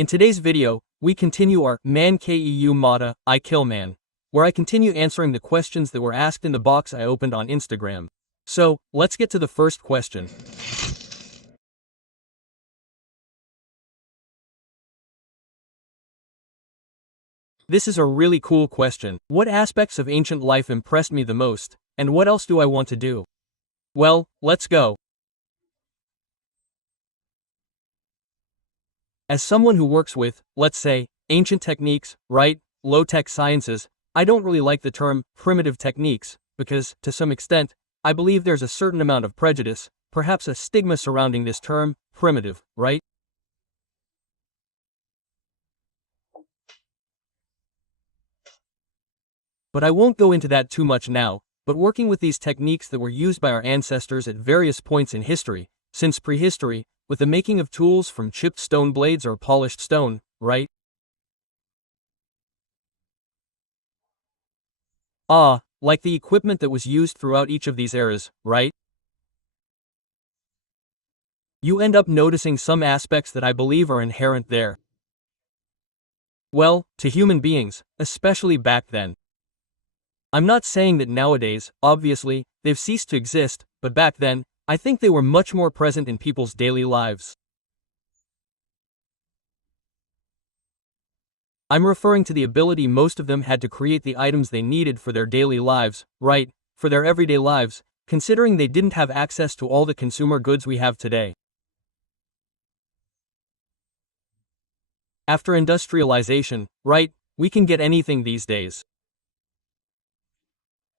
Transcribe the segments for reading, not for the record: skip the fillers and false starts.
In today's video, we continue our Man Keu Mata, I Kill Man, where I continue answering the questions that were asked in the box I opened on Instagram. So, let's get to the first question. This is a really cool question. What aspects of ancient life impressed me the most, and what else do I want to do? Well, let's go. As someone who works with, let's say, ancient techniques, right, low-tech sciences, I don't really like the term primitive techniques, because, to some extent, I believe there's a certain amount of prejudice, perhaps a stigma surrounding this term, primitive, right? But I won't go into that too much now, but working with these techniques that were used by our ancestors at various points in history, since prehistory, with the making of tools from chipped stone blades or polished stone, right? Like the equipment that was used throughout each of these eras, right? You end up noticing some aspects that I believe are inherent there. Well, to human beings, especially back then. I'm not saying that nowadays, obviously, they've ceased to exist, but back then, I think they were much more present in people's daily lives. I'm referring to the ability most of them had to create the items they needed for their daily lives, right, for their everyday lives, considering they didn't have access to all the consumer goods we have today. After industrialization, right, we can get anything these days.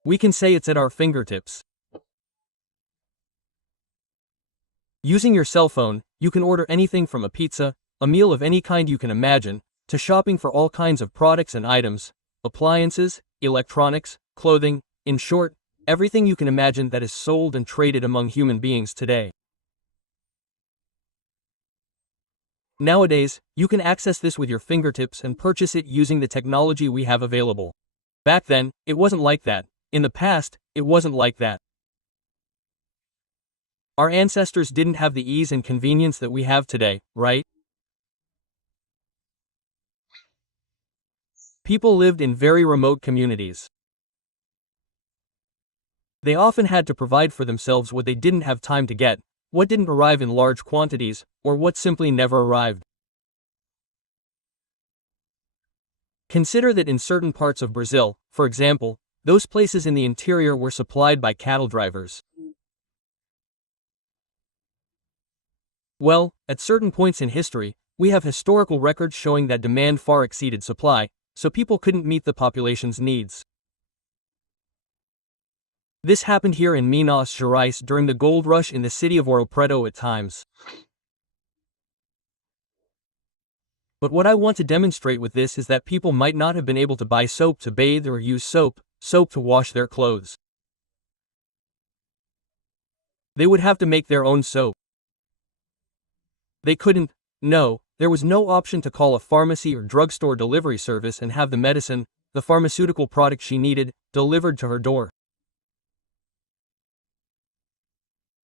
We can say it's at our fingertips. Using your cell phone, you can order anything from a pizza, a meal of any kind you can imagine, to shopping for all kinds of products and items, appliances, electronics, clothing, in short, everything you can imagine that is sold and traded among human beings today. Nowadays, you can access this with your fingertips and purchase it using the technology we have available. Back then, it wasn't like that. In the past, it wasn't like that. Our ancestors didn't have the ease and convenience that we have today, right? People lived in very remote communities. They often had to provide for themselves what they didn't have time to get, what didn't arrive in large quantities, or what simply never arrived. Consider that in certain parts of Brazil, for example, those places in the interior were supplied by cattle drivers. Well, at certain points in history, we have historical records showing that demand far exceeded supply, so people couldn't meet the population's needs. This happened here in Minas Gerais during the gold rush in the city of Ouro Preto at times. But what I want to demonstrate with this is that people might not have been able to buy soap to bathe or use soap to wash their clothes. They would have to make their own soap. They couldn't, no, there was no option to call a pharmacy or drugstore delivery service and have the medicine, the pharmaceutical product she needed, delivered to her door.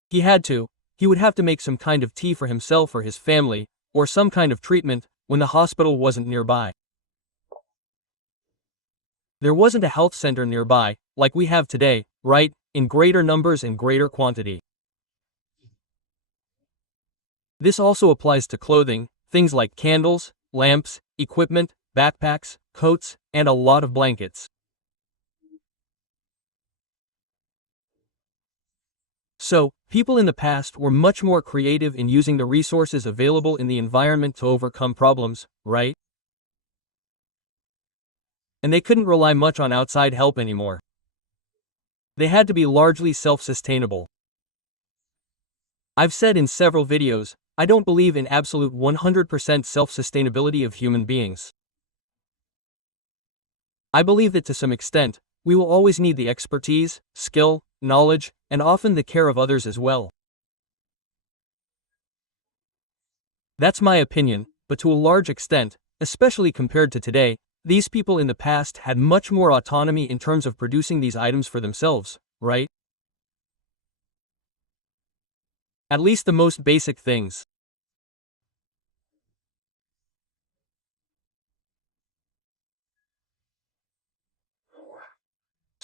He would have to make some kind of tea for himself or his family, or some kind of treatment, when the hospital wasn't nearby. There wasn't a health center nearby, like we have today, right, in greater numbers and greater quantity. This also applies to clothing, things like candles, lamps, equipment, backpacks, coats, and a lot of blankets. So, people in the past were much more creative in using the resources available in the environment to overcome problems, right? And they couldn't rely much on outside help anymore. They had to be largely self-sustainable. I've said in several videos, I don't believe in absolute 100% self-sustainability of human beings. I believe that to some extent, we will always need the expertise, skill, knowledge, and often the care of others as well. That's my opinion, but to a large extent, especially compared to today, these people in the past had much more autonomy in terms of producing these items for themselves, right? At least the most basic things.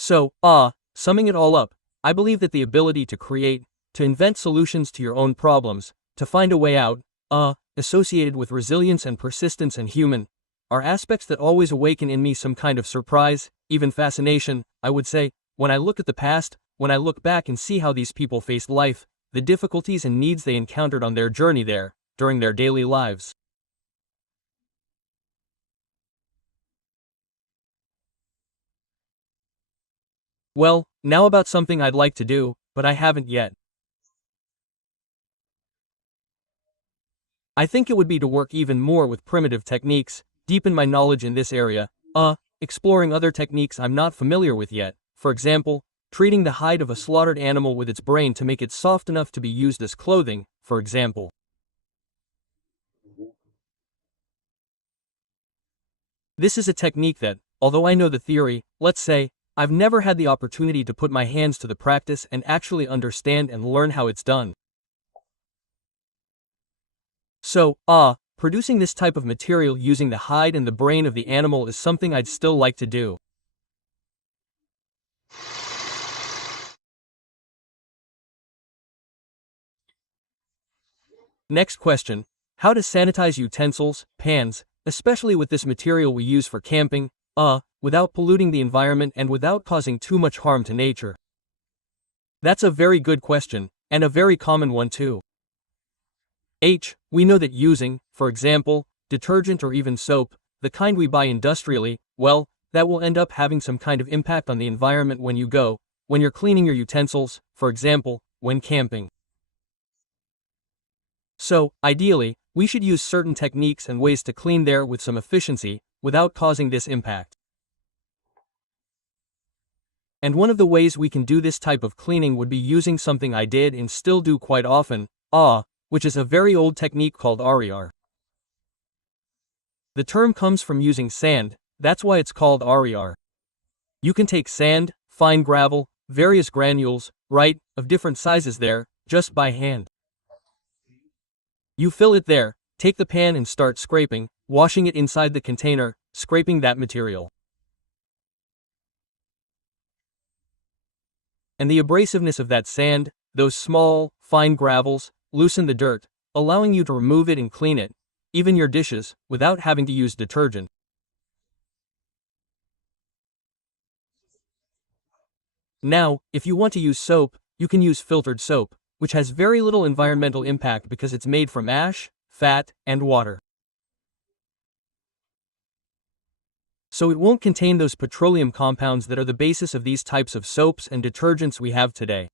So, summing it all up, I believe that the ability to create, to invent solutions to your own problems, to find a way out, associated with resilience and persistence and human, are aspects that always awaken in me some kind of surprise, even fascination, I would say, when I look at the past, when I look back and see how these people faced life, the difficulties and needs they encountered on their journey there, during their daily lives. Well, now about something I'd like to do, but I haven't yet. I think it would be to work even more with primitive techniques, deepen my knowledge in this area, exploring other techniques I'm not familiar with yet, for example, treating the hide of a slaughtered animal with its brain to make it soft enough to be used as clothing, for example. This is a technique that, although I know the theory, let's say, I've never had the opportunity to put my hands to the practice and actually understand and learn how it's done. So, producing this type of material using the hide and the brain of the animal is something I'd still like to do. Next question. How to sanitize utensils, pans, especially with this material we use for camping, without polluting the environment and without causing too much harm to nature? That's a very good question, and a very common one too. We know that using, for example, detergent or even soap, the kind we buy industrially, well, that will end up having some kind of impact on the environment when you're cleaning your utensils, for example, when camping. So, ideally, we should use certain techniques and ways to clean there with some efficiency, without causing this impact. And one of the ways we can do this type of cleaning would be using something I did and still do quite often, which is a very old technique called RER. The term comes from using sand, that's why it's called RER. You can take sand, fine gravel, various granules, right, of different sizes there, just by hand. You fill it there, take the pan and start scraping, washing it inside the container, scraping that material. And the abrasiveness of that sand, those small, fine gravels, loosen the dirt, allowing you to remove it and clean it, even your dishes, without having to use detergent. Now, if you want to use soap, you can use filtered soap, which has very little environmental impact because it's made from ash, fat, and water. So it won't contain those petroleum compounds that are the basis of these types of soaps and detergents we have today.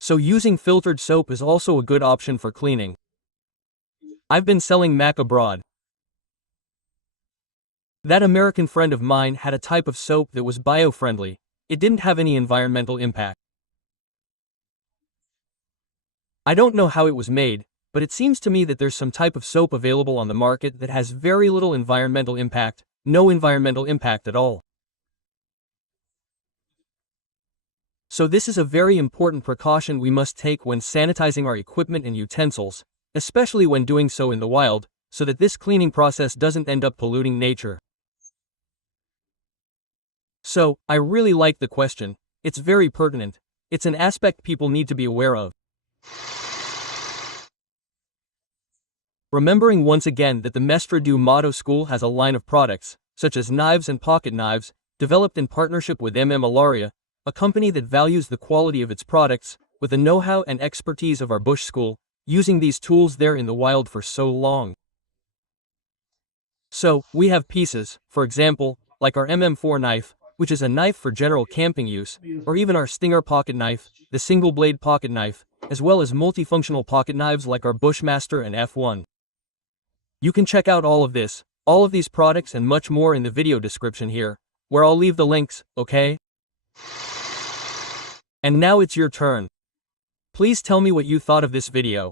So using filtered soap is also a good option for cleaning. I've been selling Mac abroad. That American friend of mine had a type of soap that was bio-friendly. It didn't have any environmental impact. I don't know how it was made, but it seems to me that there's some type of soap available on the market that has very little environmental impact, no environmental impact at all. So this is a very important precaution we must take when sanitizing our equipment and utensils, especially when doing so in the wild, so that this cleaning process doesn't end up polluting nature. So, I really like the question. It's very pertinent. It's an aspect people need to be aware of. Remembering once again that the Mestre du Motto School has a line of products, such as knives and pocket knives, developed in partnership with Alaria, a company that values the quality of its products, with the know-how and expertise of our Bush School, using these tools there in the wild for so long. So, we have pieces, for example, like our MM4 knife, which is a knife for general camping use, or even our Stinger pocket knife, the single-blade pocket knife, as well as multifunctional pocket knives like our Bushmaster and F1. You can check out all of these products and much more in the video description here, where I'll leave the links, okay? And now it's your turn. Please tell me what you thought of this video.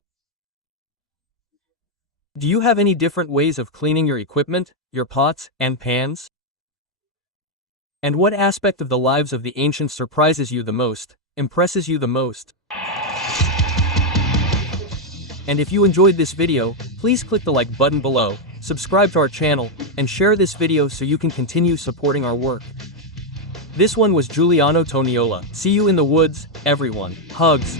Do you have any different ways of cleaning your equipment, your pots, and pans? And what aspect of the lives of the ancients surprises you the most, impresses you the most? And if you enjoyed this video, please click the like button below, subscribe to our channel, and share this video so you can continue supporting our work. This one was Giuliano Toniola. See you in the woods, everyone. Hugs.